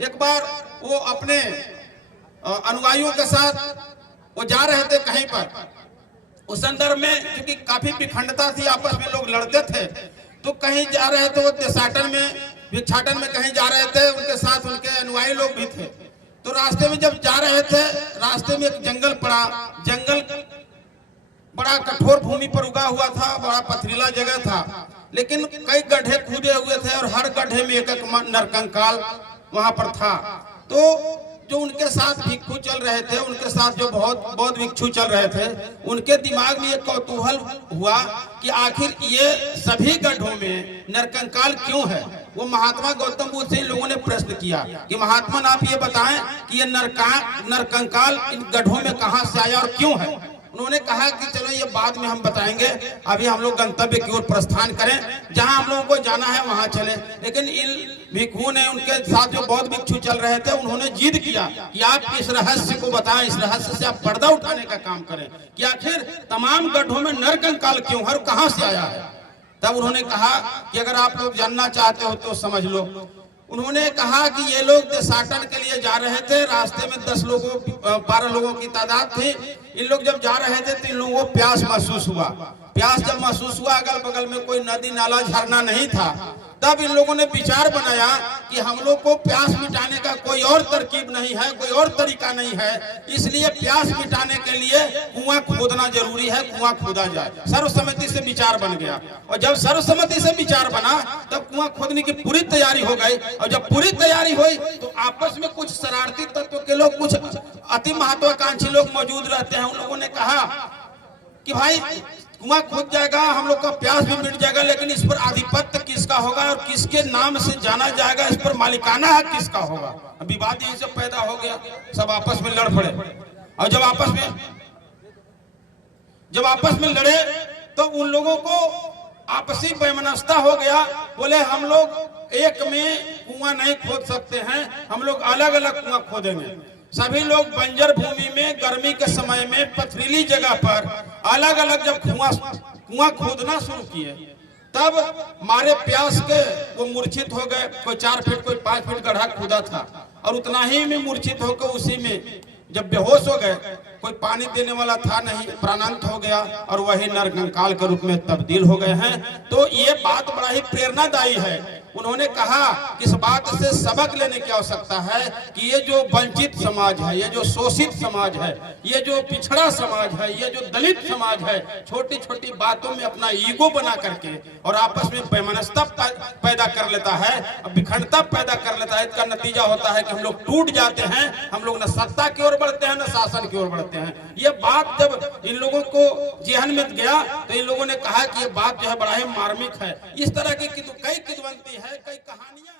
एक बार वो अपने अनुयायियों के साथ वो जा रहे थे कहीं पर, उस संदर्भ में क्योंकि काफी विखंडता थी, आपस में लोग लड़ते थे, तो कहीं जा रहे थे वो भिक्षाटन में कहीं जा रहे थे, उनके साथ उनके अनुयायी लोग भी थे। तो रास्ते में जब जा रहे थे, रास्ते में एक जंगल पड़ा, जंगल बड़ा कठोर भूमि पर उगा हुआ था, बड़ा पथरीला जगह था, लेकिन कई गड्ढे खुदे हुए थे और हर गड्ढे में एक एक नरकंकाल वहां पर था। तो जो उनके साथ भिक्षु चल रहे थे, उनके साथ जो बहुत भिक्षु चल रहे थे, उनके दिमाग में एक कौतूहल हुआ कि आखिर ये सभी गड्ढों में नरकंकाल क्यों है। वो महात्मा गौतम बुद्ध से लोगों ने प्रश्न किया कि महात्मा आप ये बताएं कि ये नरकंकाल इन गड्ढों में कहां से आया और क्यों है। उन्होंने कहा कि चलो ये बाद में हम बताएंगे, अभी हम लोग गंतव्य की ओर प्रस्थान करें, जहां हम लोगों को जाना है वहां चले। लेकिन इन भिक्षुओं ने, उनके साथ जो बौद्ध भिक्षु चल रहे थे, उन्होंने जिद किया कि आप इस रहस्य को बताएं, इस रहस्य से आप पर्दा उठाने का काम करें कि आखिर तमाम गड्ढों में नरकंकाल क्यों है और कहां से आया है। तब उन्होंने कहा कि अगर आप लोग जानना चाहते हो तो समझ लो। उन्होंने कहा कि ये लोग देशाटन के लिए जा रहे थे, रास्ते में 12 लोगों की तादाद थी। इन लोग जब जा रहे थे तो इन लोगों को प्यास महसूस हुआ। प्यास जब महसूस हुआ, अगल बगल में कोई नदी नाला झरना नहीं था, तब इन लोगों ने विचार बनाया कि हम लोग को प्यास मिटाने का कोई और तरकीब नहीं है, कोई और तरीका नहीं है, इसलिए प्यास मिटाने के लिए कुआं खोदना जरूरी है, कुआं खोदा जाए। सर्वसम्मति से विचार बन गया, और जब सर्वसम्मति से विचार बना तब कुआं खोदने की पूरी तैयारी हो गई। और जब पूरी तैयारी हुई तो आपस में कुछ शरारती तत्व के लोग, कुछ अति महत्वाकांक्षी लोग मौजूद रहते हैं। उन लोगों ने कहा कि भाई कुआं खोद जाएगा, हम लोग का प्यास भी मिट जाएगा, लेकिन इस पर आधिपत्य किसका होगा और किसके नाम से जाना जाएगा, इस पर मालिकाना हक किसका होगा। विवाद यही सब पैदा हो गया, सब आपस में लड़ पड़े। और जब आपस में लड़े तो उन लोगों को आपसी वैमनस्यता हो गया। बोले हम लोग एक में कुआं नहीं खोद सकते हैं, हम लोग अलग अलग कुआं खोदेंगे। सभी लोग बंजर भूमि में गर्मी के समय में पथरीली जगह पर अलग अलग जब कुआं खोदना शुरू किए, तब मारे प्यास के वो मूर्छित हो गए। कोई 4 फीट कोई 5 फीट गड्ढा खोदा था, और उतना ही में मूर्छित होकर उसी में जब बेहोश हो गए, कोई पानी देने वाला था नहीं, प्राणांत हो गया और वही नरकंकाल के रूप में तब्दील हो गए हैं। तो ये बात बड़ा ही प्रेरणादायी है। उन्होंने कहा कि इस बात से सबक लेने की आवश्यकता है कि ये जो वंचित समाज है, ये जो शोषित समाज है, ये जो पिछड़ा समाज है, ये जो दलित समाज है, छोटी छोटी बातों में अपना ईगो बना करके और आपस में वैमनस्यता पैदा कर लेता है, विखंडता पैदा कर लेता है। इसका नतीजा होता है कि हम लोग टूट जाते हैं, हम लोग न सत्ता की ओर बढ़ते हैं न शासन की ओर बढ़ते हैं। ये बात जब इन लोगों को जेहन में गया तो इन लोगों ने कहा कि ये बात जो है बड़ा ही मार्मिक है। इस तरह की कई किदवंती है, कई कहानियां।